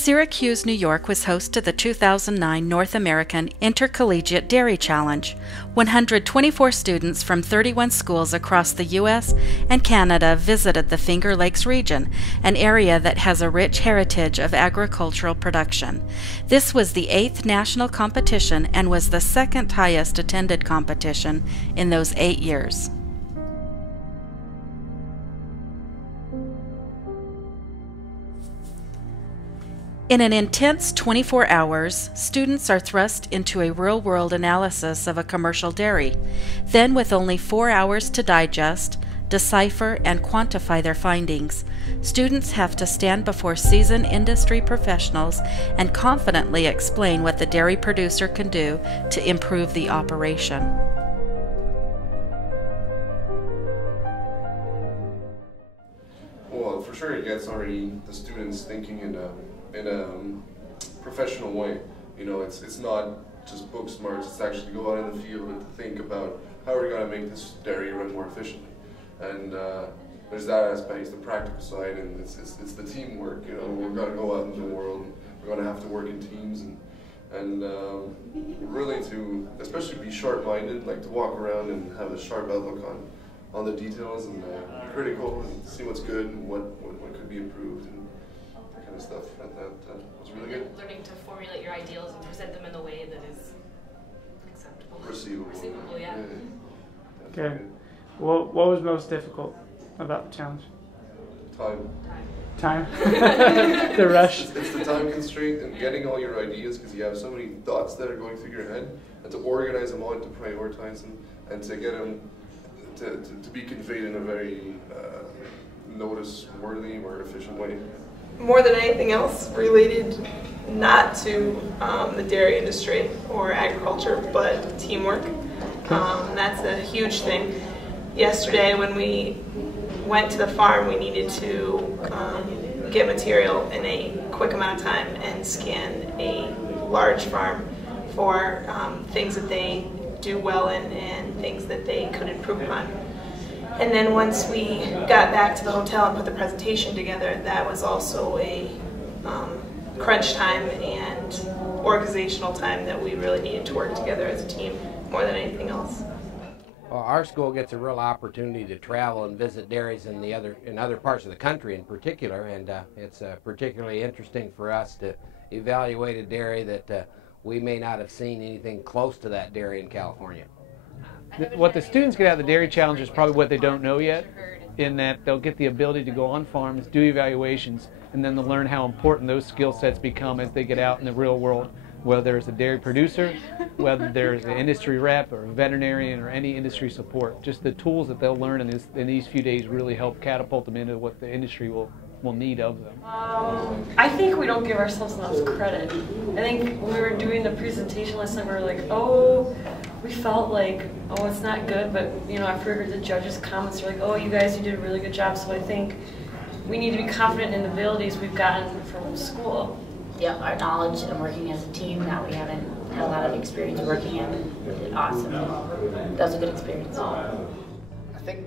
Syracuse, New York was host to the 2009 North American Intercollegiate Dairy Challenge. 124 students from 31 schools across the U.S. and Canada visited the Finger Lakes region, an area that has a rich heritage of agricultural production. This was the 8th national competition and was the second highest attended competition in those 8 years. In an intense 24 hours, students are thrust into a real-world analysis of a commercial dairy. Then, with only 4 hours to digest, decipher, and quantify their findings, students have to stand before seasoned industry professionals and confidently explain what the dairy producer can do to improve the operation. Well, for sure it gets already the students thinking in a professional way. You know, it's not just book smarts, it's actually to go out in the field and to think about how are we going to make this dairy run more efficiently. And there's that aspect, it's the practical side, and it's the teamwork. You know, we're going to go out into the world, and we're going to have to work in teams, and really to especially be sharp-minded, like to walk around and have a sharp outlook on the details and be critical and see what's good and what could be improved. And kind of stuff. That was really good. Learning to formulate your ideals and present them in a way that is acceptable. Receivable, yeah. Okay. What was most difficult about the challenge? Time. The rush? It's the time constraint and getting all your ideas, because you have so many thoughts that are going through your head, and to organize them all and to prioritize them and to get them to be conveyed in a very notice-worthy or efficient way. More than anything else, related not to the dairy industry or agriculture, but teamwork. That's a huge thing. Yesterday when we went to the farm, we needed to get material in a quick amount of time and scan a large farm for things that they do well in and things that they could improve upon. And then once we got back to the hotel and put the presentation together, that was also a crunch time and organizational time that we really needed to work together as a team more than anything else. Well, our school gets a real opportunity to travel and visit dairies in other parts of the country in particular, and it's particularly interesting for us to evaluate a dairy that we may not have seen anything close to that dairy in California. What the students get out of the dairy challenge is probably what they don't know yet, in that they'll get the ability to go on farms, do evaluations, and then they'll learn how important those skill sets become as they get out in the real world, whether it's a dairy producer, whether there's an industry rep or a veterinarian or any industry support. Just the tools that they'll learn in these few days really help catapult them into what the industry will need of them. I think we don't give ourselves enough credit. I think when we were doing the presentation last time, we were like, oh, we felt like, oh, it's not good, but you know, after we heard the judges' comments, they're like, oh, you guys, you did a really good job. So I think we need to be confident in the abilities we've gotten from school. Yeah, our knowledge and working as a team that we haven't had a lot of experience working in, we did awesome. That was a good experience. I think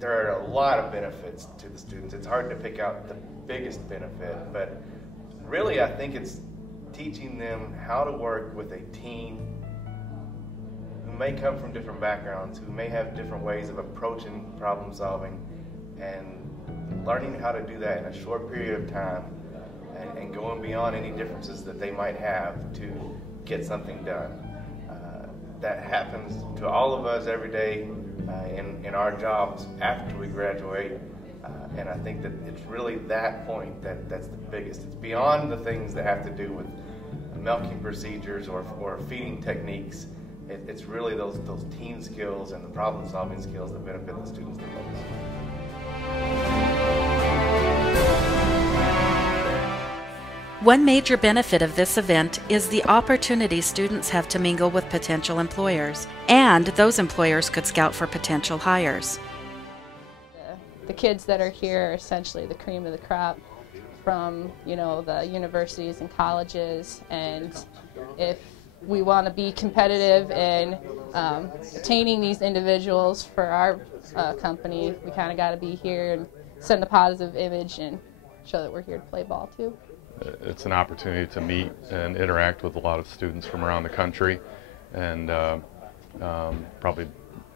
there are a lot of benefits to the students. It's hard to pick out the biggest benefit, but really I think it's teaching them how to work with a team who may come from different backgrounds, who may have different ways of approaching problem solving, and learning how to do that in a short period of time and going beyond any differences that they might have to get something done. That happens to all of us every day in our jobs after we graduate, and I think that it's really that point that's the biggest. It's beyond the things that have to do with milking procedures or feeding techniques. It's really those team skills and the problem solving skills that benefit the students the most. One major benefit of this event is the opportunity students have to mingle with potential employers, and those employers could scout for potential hires. The kids that are here are essentially the cream of the crop from, you know, the universities and colleges, and if we want to be competitive in attaining these individuals for our company, we kind of got to be here and send a positive image and show that we're here to play ball too. it's an opportunity to meet and interact with a lot of students from around the country, and probably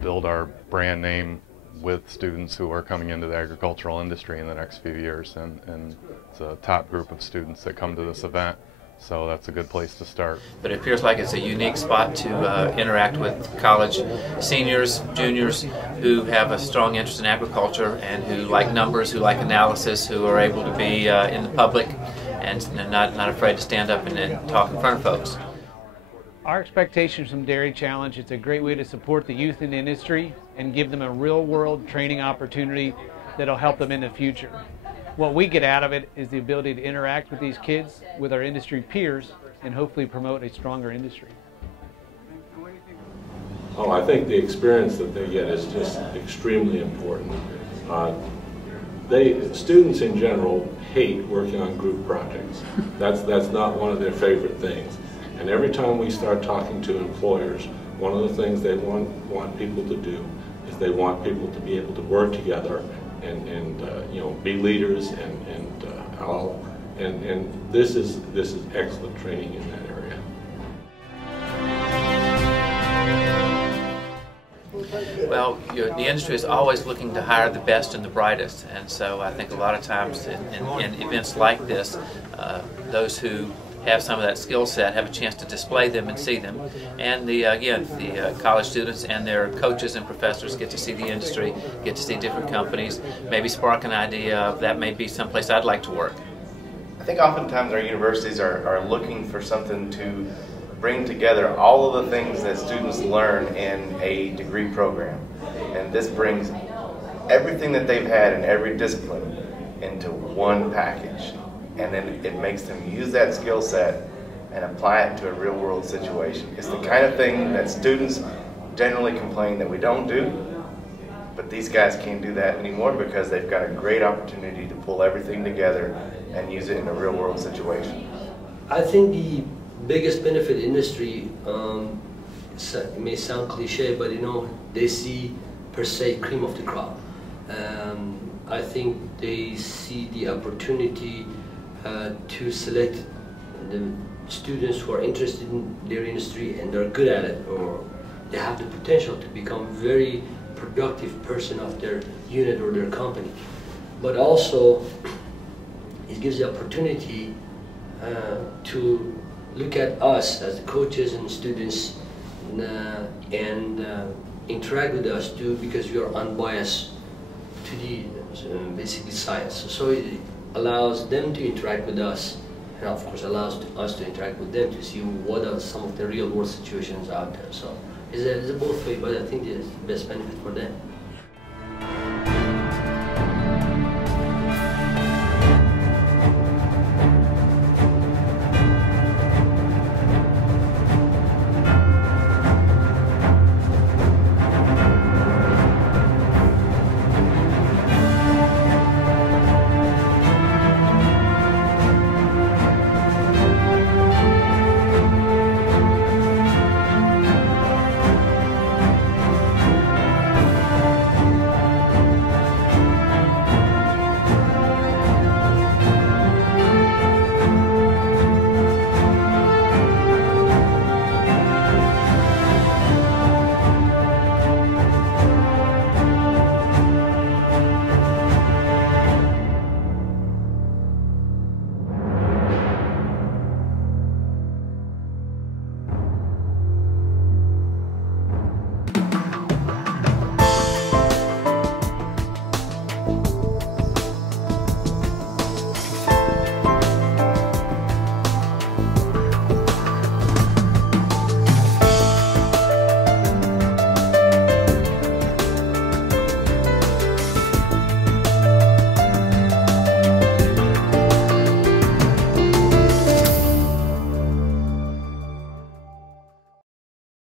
build our brand name with students who are coming into the agricultural industry in the next few years. And it's a top group of students that come to this event, so that's a good place to start. But it appears like it's a unique spot to interact with college seniors, juniors who have a strong interest in agriculture and who like numbers, who like analysis, who are able to be in the public and not afraid to stand up and talk in front of folks. Our expectations from Dairy Challenge, it's a great way to support the youth in the industry and give them a real-world training opportunity that'll help them in the future. What we get out of it is the ability to interact with these kids, with our industry peers, and hopefully promote a stronger industry. Oh, I think the experience that they get is just extremely important. Students in general hate working on group projects. That's not one of their favorite things. And every time we start talking to employers, one of the things they want people to do is they want people to be able to work together and you know, be leaders and this is excellent training in that area. Well, the industry is always looking to hire the best and the brightest, and so I think a lot of times in events like this, those who have some of that skill set have a chance to display them and see them. And again, the college students and their coaches and professors get to see the industry, get to see different companies, maybe spark an idea of that may be someplace I'd like to work. I think oftentimes our universities are looking for something to bring together all of the things that students learn in a degree program. And this brings everything that they've had in every discipline into one package. And then it makes them use that skill set and apply it to a real world situation. It's the kind of thing that students generally complain that we don't do, but these guys can't do that anymore because they've got a great opportunity to pull everything together and use it in a real world situation. I think the biggest benefit industry, it may sound cliche, but you know, they see per se cream of the crop. I think they see the opportunity to select the students who are interested in their industry and they're good at it, or they have the potential to become very productive person of their unit or their company. But also, it gives the opportunity to look at us as the coaches and students and interact with us too, because we are unbiased to the basically science. So it allows them to interact with us, and of course allows us to interact with them to see what are some of the real world situations out there. So it's a both way, but I think it's the best benefit for them.